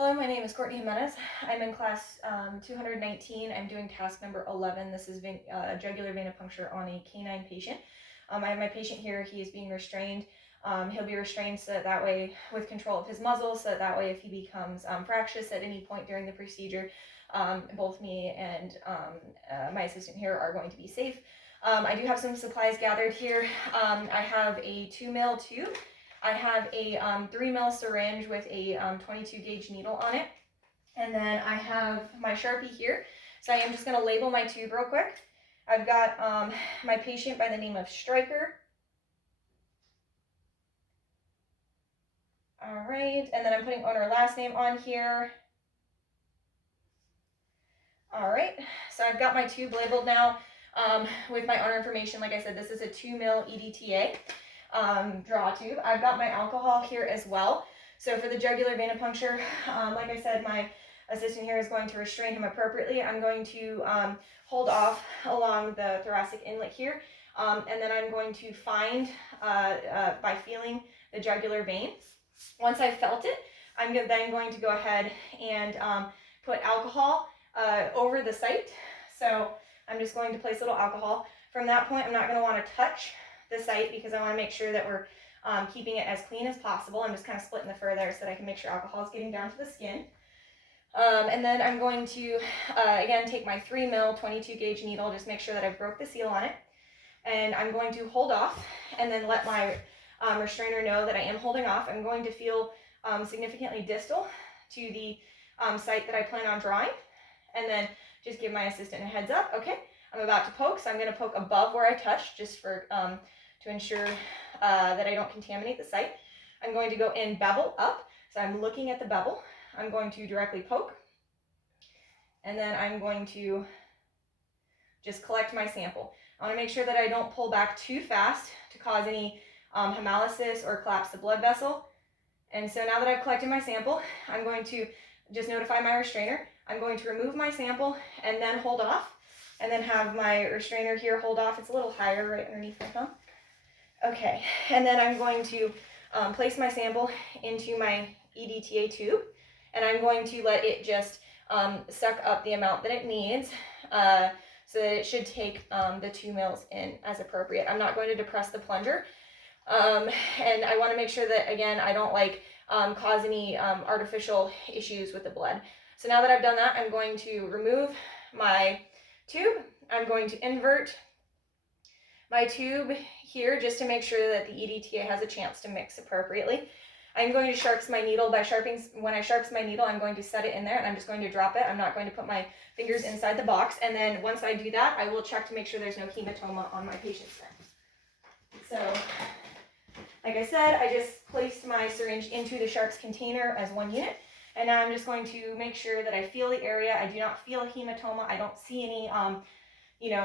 Hello, my name is Courtney Jimenez. I'm in class 219. I'm doing task number 11. This is jugular venipuncture on a canine patient. I have my patient here. He is being restrained. He'll be restrained so that way with control of his muzzle, so that way if he becomes fractious at any point during the procedure, both me and my assistant here are going to be safe. I do have some supplies gathered here. I have a 2 mil tube. I have a 3 mil syringe with a 22 gauge needle on it. And then I have my Sharpie here. So I am just gonna label my tube real quick. I've got my patient by the name of Stryker. All right, and then I'm putting owner last name on here. All right, so I've got my tube labeled now with my owner information. Like I said, this is a 2 mil EDTA. Draw tube. I've got my alcohol here as well. So for the jugular venipuncture, like I said, my assistant here is going to restrain him appropriately. I'm going to hold off along the thoracic inlet here, and then I'm going to find by feeling the jugular vein. Once I've felt it, I'm then going to go ahead and put alcohol over the site. So I'm just going to place a little alcohol. From that point, I'm not going to want to touch the site because I want to make sure that we're keeping it as clean as possible. I'm just kind of splitting the fur there so that I can make sure alcohol is getting down to the skin. And then I'm going to, again, take my 3 mil 22 gauge needle, just make sure that I broke the seal on it. And I'm going to hold off and then let my restrainer know that I am holding off. I'm going to feel significantly distal to the site that I plan on drawing. And then just give my assistant a heads up. Okay, I'm about to poke, so I'm going to poke above where I touched just for to ensure that I don't contaminate the site. I'm going to go in bevel up, so I'm looking at the bevel. I'm going to directly poke, and then I'm going to just collect my sample. I want to make sure that I don't pull back too fast to cause any hemolysis or collapse the blood vessel. And so now that I've collected my sample, I'm going to just notify my restrainer. I'm going to remove my sample and then hold off, and then have my restrainer here hold off. It's a little higher right underneath my thumb. Okay, and then I'm going to place my sample into my EDTA tube, and I'm going to let it just suck up the amount that it needs so that it should take the 2 mils in as appropriate. I'm not going to depress the plunger, and I want to make sure that, again, I don't cause any artificial issues with the blood. So now that I've done that, I'm going to remove my tube. I'm going to invert my tube here just to make sure that the EDTA has a chance to mix appropriately. I'm going to sharps my needle. When I sharps my needle, I'm going to set it in there and I'm just going to drop it. I'm not going to put my fingers inside the box. And then once I do that, I will check to make sure there's no hematoma on my patient's neck. So, like I said, I just placed my syringe into the sharps container as one unit. And now I'm just going to make sure that I feel the area. I do not feel a hematoma. I don't see any,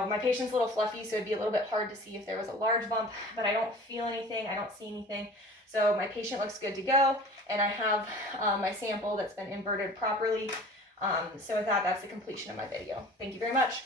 my patient's a little fluffy, so it'd be a little bit hard to see if there was a large bump, but I don't feel anything. I don't see anything. So my patient looks good to go, and I have my sample that's been inverted properly. So with that, that's the completion of my video. Thank you very much.